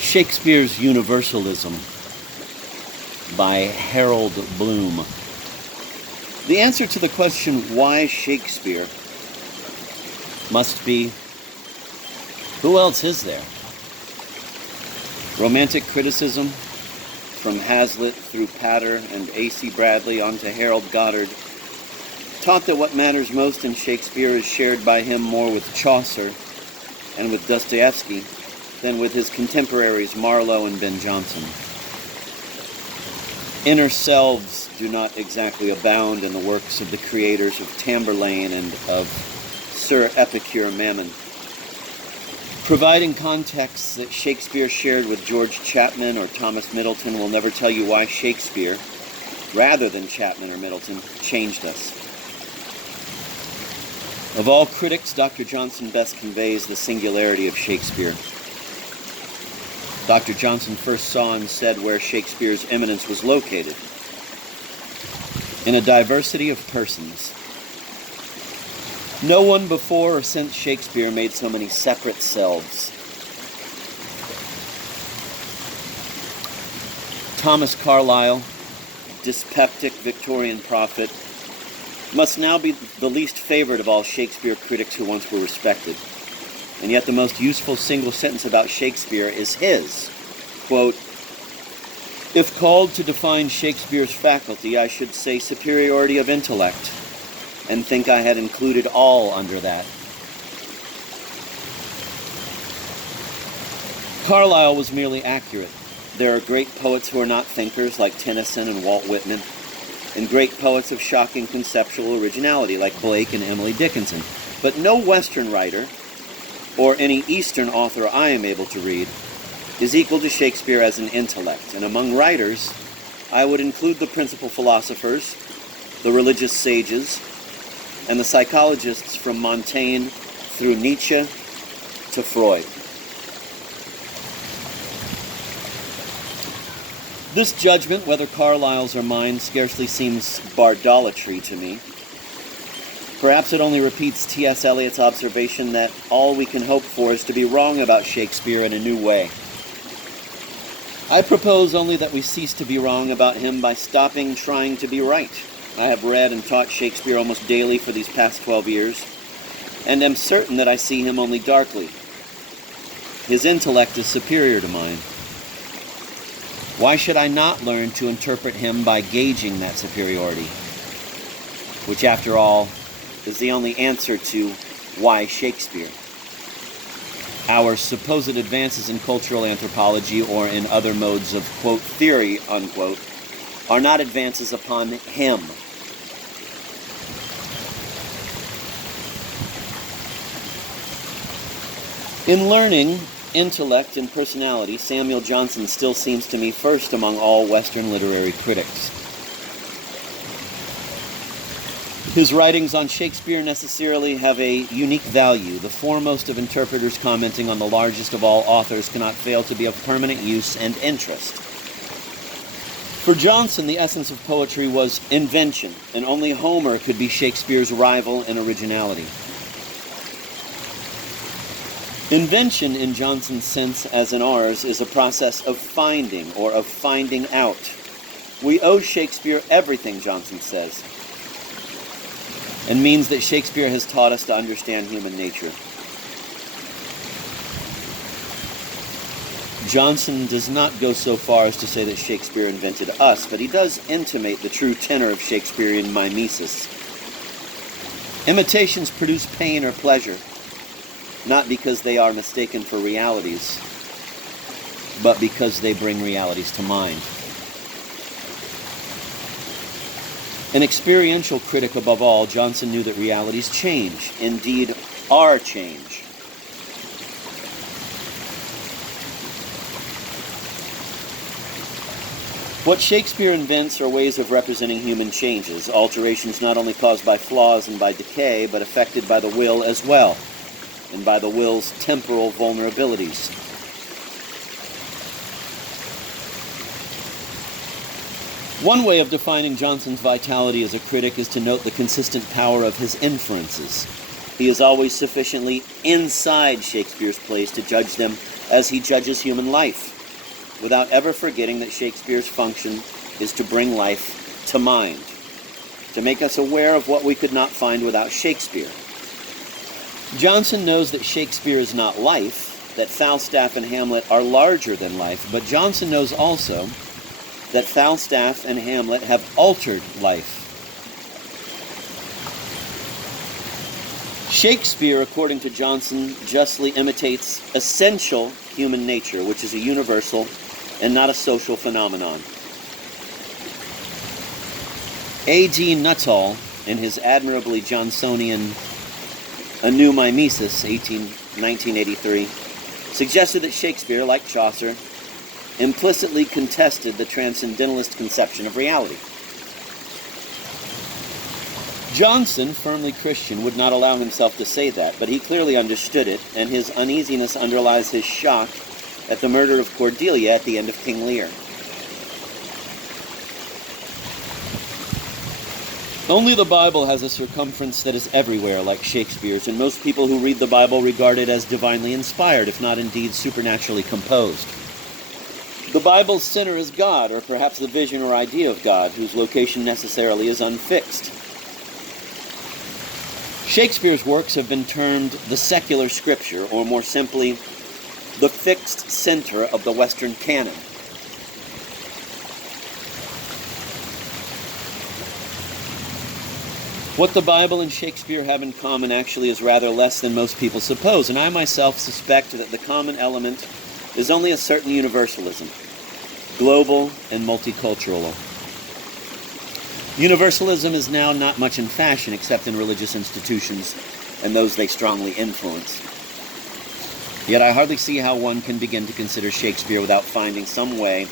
Shakespeare's Universalism by Harold Bloom. The answer to the question, why Shakespeare, must be, who else is there? Romantic criticism, from Hazlitt through Pater and A.C. Bradley on to Harold Goddard, taught that what matters most in Shakespeare is shared by him more with Chaucer and with Dostoevsky than with his contemporaries Marlowe and Ben Jonson. Inner selves do not exactly abound in the works of the creators of Tamburlaine and of Sir Epicure Mammon. Providing contexts that Shakespeare shared with George Chapman or Thomas Middleton will never tell you why Shakespeare, rather than Chapman or Middleton, changed us. Of all critics, Dr. Johnson best conveys the singularity of Shakespeare. Dr. Johnson first saw and said where Shakespeare's eminence was located, in a diversity of persons. No one before or since Shakespeare made so many separate selves. Thomas Carlyle, dyspeptic Victorian prophet, must now be the least favored of all Shakespeare critics who once were respected. And yet the most useful single sentence about Shakespeare is his. Quote, "If called to define Shakespeare's faculty, I should say superiority of intellect, and think I had included all under that." Carlyle was merely accurate. There are great poets who are not thinkers, like Tennyson and Walt Whitman, and great poets of shocking conceptual originality, like Blake and Emily Dickinson. But no Western writer, or any Eastern author I am able to read, is equal to Shakespeare as an intellect. And among writers, I would include the principal philosophers, the religious sages, and the psychologists from Montaigne through Nietzsche to Freud. This judgment, whether Carlyle's or mine, scarcely seems bardolatry to me. Perhaps it only repeats T.S. Eliot's observation that all we can hope for is to be wrong about Shakespeare in a new way. I propose only that we cease to be wrong about him by stopping trying to be right. I have read and taught Shakespeare almost daily for these past 12 years, and am certain that I see him only darkly. His intellect is superior to mine. Why should I not learn to interpret him by gauging that superiority? Which, after all, is the only answer to why Shakespeare. Our supposed advances in cultural anthropology or in other modes of, quote, theory, unquote, are not advances upon him. In learning, intellect, and personality, Samuel Johnson still seems to me first among all Western literary critics. His writings on Shakespeare necessarily have a unique value. The foremost of interpreters commenting on the largest of all authors cannot fail to be of permanent use and interest. For Johnson, the essence of poetry was invention, and only Homer could be Shakespeare's rival in originality. Invention, in Johnson's sense as in ours, is a process of finding or of finding out. We owe Shakespeare everything, Johnson says, and means that Shakespeare has taught us to understand human nature. Johnson does not go so far as to say that Shakespeare invented us, but he does intimate the true tenor of Shakespearean mimesis. Imitations produce pain or pleasure, not because they are mistaken for realities, but because they bring realities to mind. An experiential critic above all, Johnson knew that realities change, indeed are change. What Shakespeare invents are ways of representing human changes, alterations not only caused by flaws and by decay, but affected by the will as well, and by the will's temporal vulnerabilities. One way of defining Johnson's vitality as a critic is to note the consistent power of his inferences. He is always sufficiently inside Shakespeare's plays to judge them as he judges human life, without ever forgetting that Shakespeare's function is to bring life to mind, to make us aware of what we could not find without Shakespeare. Johnson knows that Shakespeare is not life, that Falstaff and Hamlet are larger than life, but Johnson knows also that Falstaff and Hamlet have altered life. Shakespeare, according to Johnson, justly imitates essential human nature, which is a universal and not a social phenomenon. A.D. Nuttall, in his admirably Johnsonian A New Mimesis, 1983, suggested that Shakespeare, like Chaucer, implicitly contested the transcendentalist conception of reality. Johnson, firmly Christian, would not allow himself to say that, but he clearly understood it, and his uneasiness underlies his shock at the murder of Cordelia at the end of King Lear. Only the Bible has a circumference that is everywhere like Shakespeare's, and most people who read the Bible regard it as divinely inspired, if not indeed supernaturally composed. The Bible's center is God, or perhaps the vision or idea of God, whose location necessarily is unfixed. Shakespeare's works have been termed the secular scripture, or more simply, the fixed center of the Western canon. What the Bible and Shakespeare have in common actually is rather less than most people suppose, and I myself suspect that the common element is only a certain universalism, global and multicultural. Universalism is now not much in fashion except in religious institutions and those they strongly influence. Yet I hardly see how one can begin to consider Shakespeare without finding some way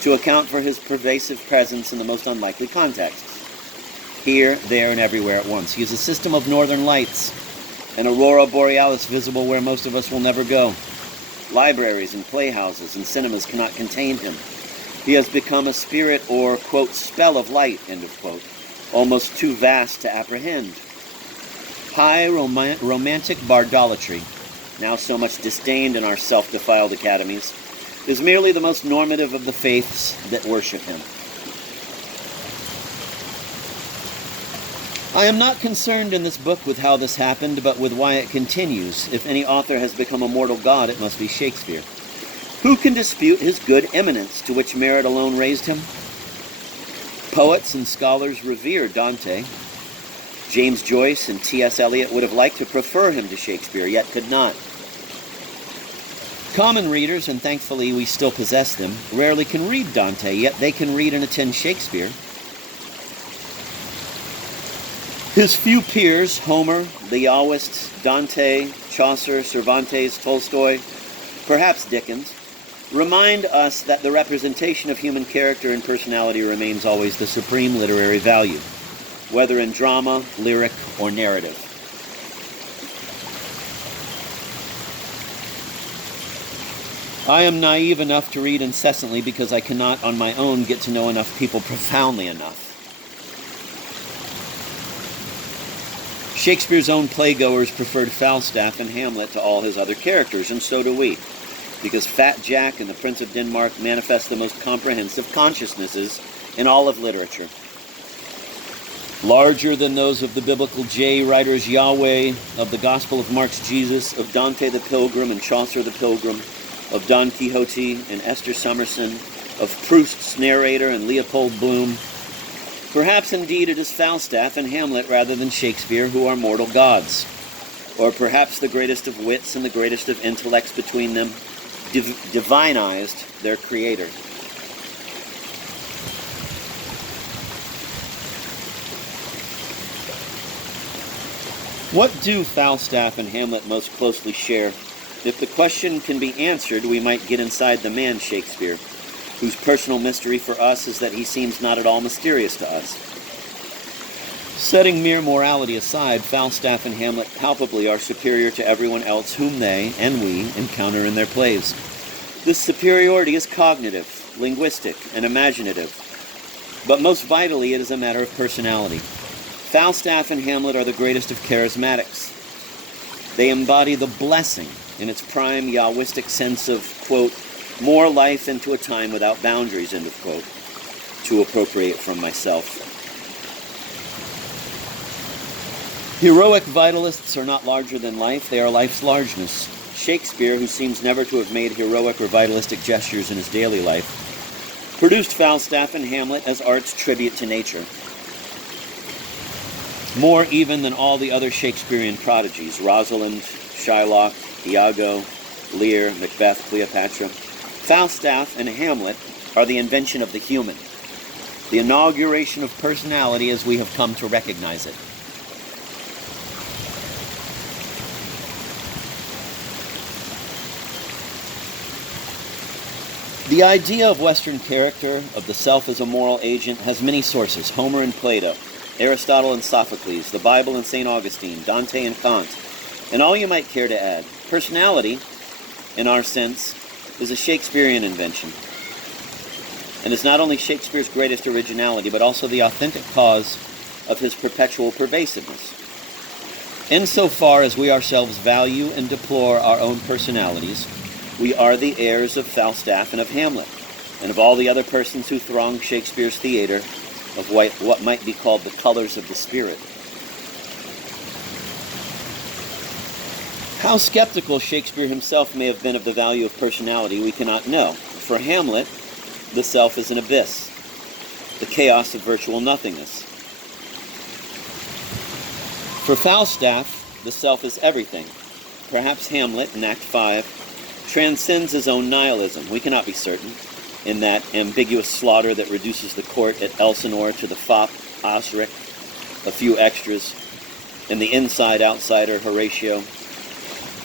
to account for his pervasive presence in the most unlikely contexts. Here, there, and everywhere at once. He is a system of northern lights, an aurora borealis visible where most of us will never go. Libraries and playhouses and cinemas cannot contain him. He has become a spirit or, quote, spell of light, end of quote, almost too vast to apprehend. High romantic bardolatry, now so much disdained in our self-defiled academies, is merely the most normative of the faiths that worship him. I am not concerned in this book with how this happened, but with why it continues. If any author has become a mortal god, it must be Shakespeare. Who can dispute his good eminence, to which merit alone raised him? Poets and scholars revere Dante. James Joyce and T.S. Eliot would have liked to prefer him to Shakespeare, yet could not. Common readers, and thankfully we still possess them, rarely can read Dante, yet they can read and attend Shakespeare. His few peers, Homer, the Yaoists, Dante, Chaucer, Cervantes, Tolstoy, perhaps Dickens, remind us that the representation of human character and personality remains always the supreme literary value, whether in drama, lyric, or narrative. I am naive enough to read incessantly because I cannot on my own get to know enough people profoundly enough. Shakespeare's own playgoers preferred Falstaff and Hamlet to all his other characters, and so do we, because Fat Jack and the Prince of Denmark manifest the most comprehensive consciousnesses in all of literature. Larger than those of the biblical J writers Yahweh, of the Gospel of Mark's Jesus, of Dante the Pilgrim and Chaucer the Pilgrim, of Don Quixote and Esther Summerson, of Proust's narrator and Leopold Bloom. Perhaps indeed it is Falstaff and Hamlet rather than Shakespeare who are mortal gods, or perhaps the greatest of wits and the greatest of intellects between them divinized their creator. What do Falstaff and Hamlet most closely share? If the question can be answered, we might get inside the man Shakespeare, whose personal mystery for us is that he seems not at all mysterious to us. Setting mere morality aside, Falstaff and Hamlet palpably are superior to everyone else whom they, and we, encounter in their plays. This superiority is cognitive, linguistic, and imaginative, but most vitally it is a matter of personality. Falstaff and Hamlet are the greatest of charismatics. They embody the blessing in its prime Yahwistic sense of, quote, more life into a time without boundaries, end of quote, to appropriate from myself. Heroic vitalists are not larger than life, they are life's largeness. Shakespeare, who seems never to have made heroic or vitalistic gestures in his daily life, produced Falstaff and Hamlet as art's tribute to nature. More even than all the other Shakespearean prodigies, Rosalind, Shylock, Iago, Lear, Macbeth, Cleopatra. Falstaff and Hamlet are the invention of the human, the inauguration of personality as we have come to recognize it. The idea of Western character, of the self as a moral agent, has many sources: Homer and Plato, Aristotle and Sophocles, the Bible and St. Augustine, Dante and Kant, and all you might care to add. Personality, in our sense, is a Shakespearean invention, and is not only Shakespeare's greatest originality, but also the authentic cause of his perpetual pervasiveness. Insofar as we ourselves value and deplore our own personalities, we are the heirs of Falstaff and of Hamlet, and of all the other persons who throng Shakespeare's theater of what might be called the colors of the spirit. How skeptical Shakespeare himself may have been of the value of personality, we cannot know. For Hamlet, the self is an abyss, the chaos of virtual nothingness. For Falstaff, the self is everything. Perhaps Hamlet, in Act 5, transcends his own nihilism. We cannot be certain. In that ambiguous slaughter that reduces the court at Elsinore to the fop, Osric, a few extras, and the inside-outsider, Horatio.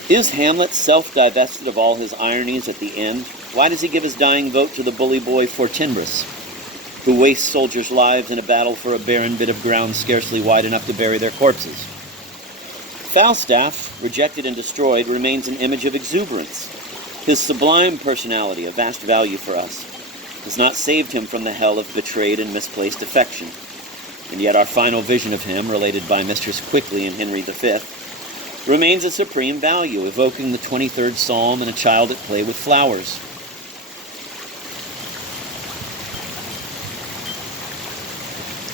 Is Hamlet self-divested of all his ironies at the end? Why does he give his dying vote to the bully boy Fortinbras, who wastes soldiers' lives in a battle for a barren bit of ground scarcely wide enough to bury their corpses? Falstaff, rejected and destroyed, remains an image of exuberance. His sublime personality, of vast value for us, has not saved him from the hell of betrayed and misplaced affection. And yet our final vision of him, related by Mistress Quickly in Henry V, remains of supreme value, evoking the 23rd Psalm and a child at play with flowers.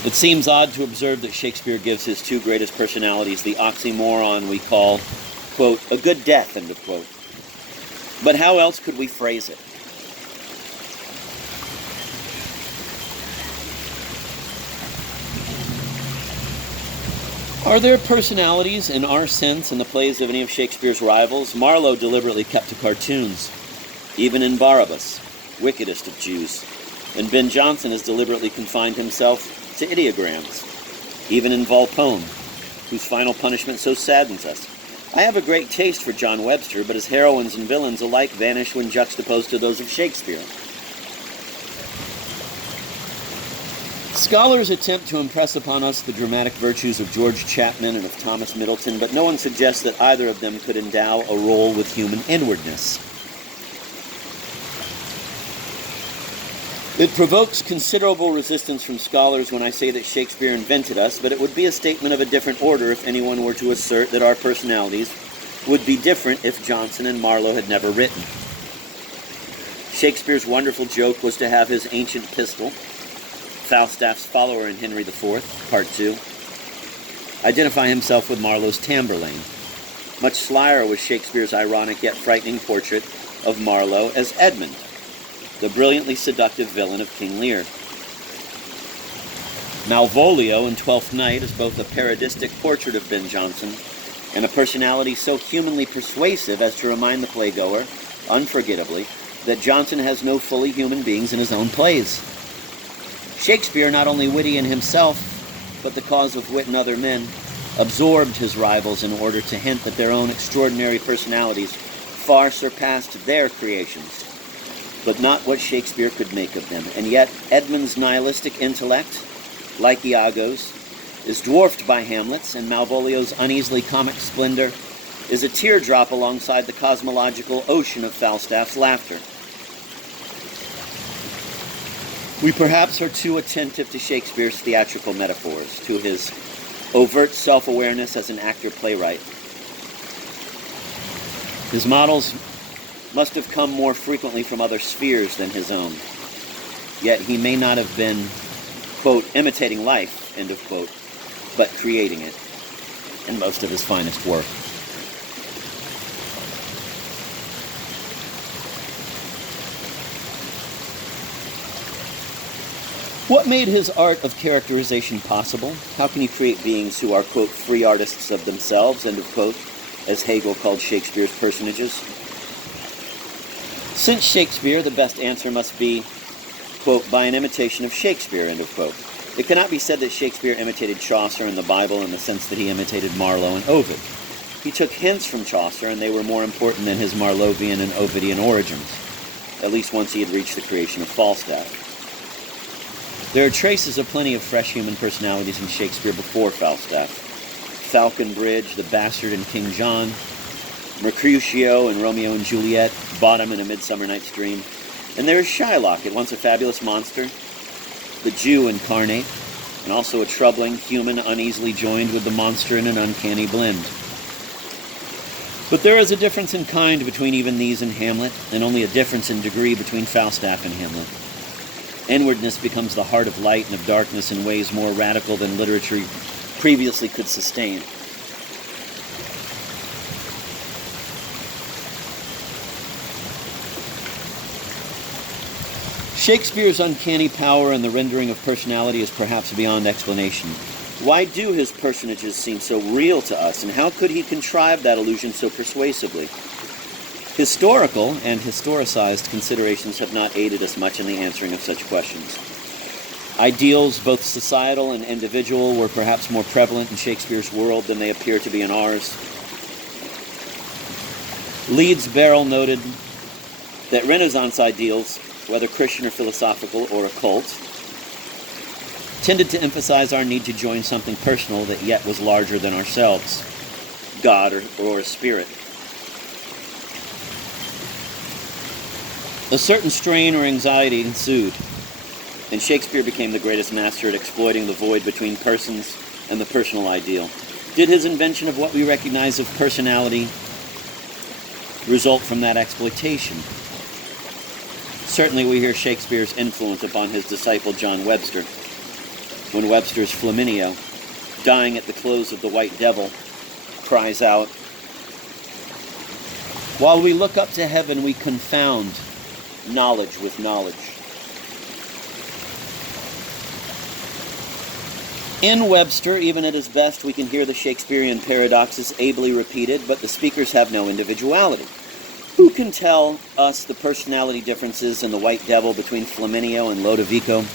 It seems odd to observe that Shakespeare gives his two greatest personalities the oxymoron we call, quote, a good death, end of quote. But how else could we phrase it? Are there personalities in our sense in the plays of any of Shakespeare's rivals? Marlowe deliberately kept to cartoons, even in Barabbas, wickedest of Jews. And Ben Jonson has deliberately confined himself to ideograms, even in Volpone, whose final punishment so saddens us. I have a great taste for John Webster, but his heroines and villains alike vanish when juxtaposed to those of Shakespeare. Scholars attempt to impress upon us the dramatic virtues of George Chapman and of Thomas Middleton, but no one suggests that either of them could endow a role with human inwardness. It provokes considerable resistance from scholars when I say that Shakespeare invented us, but it would be a statement of a different order if anyone were to assert that our personalities would be different if Jonson and Marlowe had never written. Shakespeare's wonderful joke was to have his ancient pistol, Falstaff's follower in Henry IV, Part 2, identify himself with Marlowe's Tamburlaine. Much slyer was Shakespeare's ironic yet frightening portrait of Marlowe as Edmund, the brilliantly seductive villain of King Lear. Malvolio in Twelfth Night is both a parodistic portrait of Ben Jonson and a personality so humanly persuasive as to remind the playgoer, unforgettably, that Jonson has no fully human beings in his own plays. Shakespeare, not only witty in himself, but the cause of wit in other men, absorbed his rivals in order to hint that their own extraordinary personalities far surpassed their creations, but not what Shakespeare could make of them. And yet, Edmund's nihilistic intellect, like Iago's, is dwarfed by Hamlet's, and Malvolio's uneasily comic splendor is a teardrop alongside the cosmological ocean of Falstaff's laughter. We perhaps are too attentive to Shakespeare's theatrical metaphors, to his overt self-awareness as an actor-playwright. His models must have come more frequently from other spheres than his own. Yet he may not have been, quote, imitating life, end of quote, but creating it in most of his finest work. What made his art of characterization possible? How can you create beings who are, quote, free artists of themselves, end of quote, as Hegel called Shakespeare's personages? Since Shakespeare, the best answer must be, quote, by an imitation of Shakespeare, end of quote. It cannot be said that Shakespeare imitated Chaucer in the Bible in the sense that he imitated Marlowe and Ovid. He took hints from Chaucer, and they were more important than his Marlovian and Ovidian origins, at least once he had reached the creation of Falstaff. There are traces of plenty of fresh human personalities in Shakespeare before Falstaff. Falconbridge, the Bastard in King John, Mercutio in Romeo and Juliet, Bottom in A Midsummer Night's Dream. And there is Shylock, at once a fabulous monster, the Jew incarnate, and also a troubling human uneasily joined with the monster in an uncanny blend. But there is a difference in kind between even these and Hamlet, and only a difference in degree between Falstaff and Hamlet. Inwardness becomes the heart of light and of darkness in ways more radical than literature previously could sustain. Shakespeare's uncanny power in the rendering of personality is perhaps beyond explanation. Why do his personages seem so real to us, and how could he contrive that illusion so persuasively? Historical and historicized considerations have not aided us much in the answering of such questions. Ideals, both societal and individual, were perhaps more prevalent in Shakespeare's world than they appear to be in ours. Leeds Barrell noted that Renaissance ideals, whether Christian or philosophical or occult, tended to emphasize our need to join something personal that yet was larger than ourselves, God or a spirit. A certain strain or anxiety ensued, and Shakespeare became the greatest master at exploiting the void between persons and the personal ideal. Did his invention of what we recognize of personality result from that exploitation? Certainly we hear Shakespeare's influence upon his disciple John Webster, when Webster's Flaminio, dying at the close of The White Devil, cries out, "While we look up to heaven, we confound knowledge with knowledge." In Webster, even at his best, we can hear the Shakespearean paradoxes ably repeated, but the speakers have no individuality. Who can tell us the personality differences in The White Devil between Flaminio and Lodovico?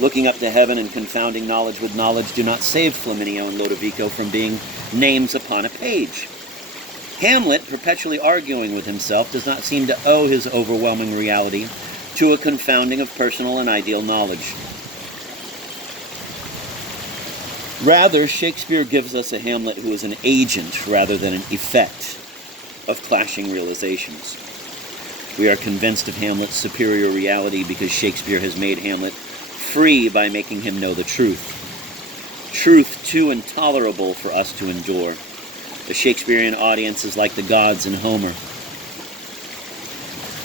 Looking up to heaven and confounding knowledge with knowledge do not save Flaminio and Lodovico from being names upon a page. Hamlet, perpetually arguing with himself, does not seem to owe his overwhelming reality to a confounding of personal and ideal knowledge. Rather, Shakespeare gives us a Hamlet who is an agent rather than an effect of clashing realizations. We are convinced of Hamlet's superior reality because Shakespeare has made Hamlet free by making him know the truth. Truth too intolerable for us to endure. The Shakespearean audience is like the gods in Homer.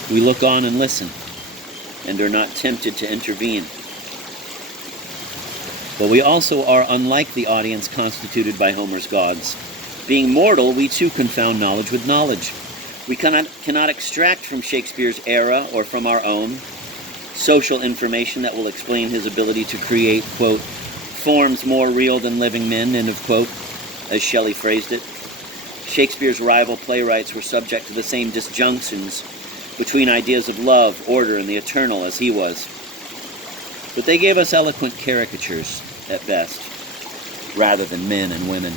We look on and listen, and are not tempted to intervene. But we also are unlike the audience constituted by Homer's gods. Being mortal, we too confound knowledge with knowledge. We cannot extract from Shakespeare's era or from our own social information that will explain his ability to create, quote, forms more real than living men, end of quote, as Shelley phrased it. Shakespeare's rival playwrights were subject to the same disjunctions between ideas of love, order, and the eternal as he was. But they gave us eloquent caricatures, at best, rather than men and women.